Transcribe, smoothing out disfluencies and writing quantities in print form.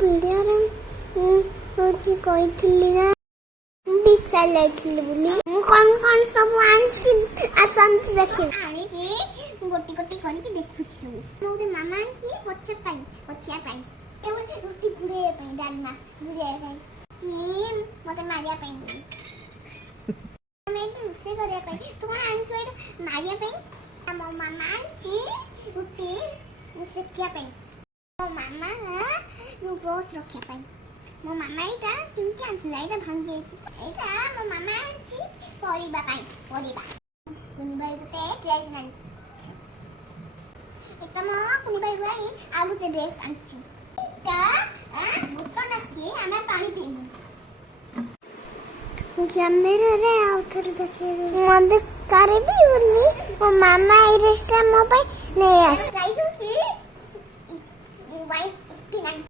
video रे होची कहितली ना विशाल लाइतली बोली कौन कौन सब आंटी आसंत देखि आनी की गोटी गोटी करके देखुछु मोरे मामा की पछिया पाई एवं रोटी गुड़े पाई डालना गुड़े पाई चीन मते मारिया पाई मैं उसे करे पाई तो कौन आंटी एटा मारिया पाई मो मामा की रोटी मुझे क्या पाई मो मामा रोज रखिया पाई मो मामा एटा तुमचे आंटीला एटा भांगी एटा मो मामा की परिबा पाई परिबा कुनी भाई गुटे ड्रेस आंटी एटा मो कुनी भाई भाई आलू ते ड्रेस आंटी एटा बोतल आस्ती आमे पानी पीनु कैमरा रे आउथर देखे मते करे भी बोली मो मामा ई ड्रेस टा मो पे नै आस काई की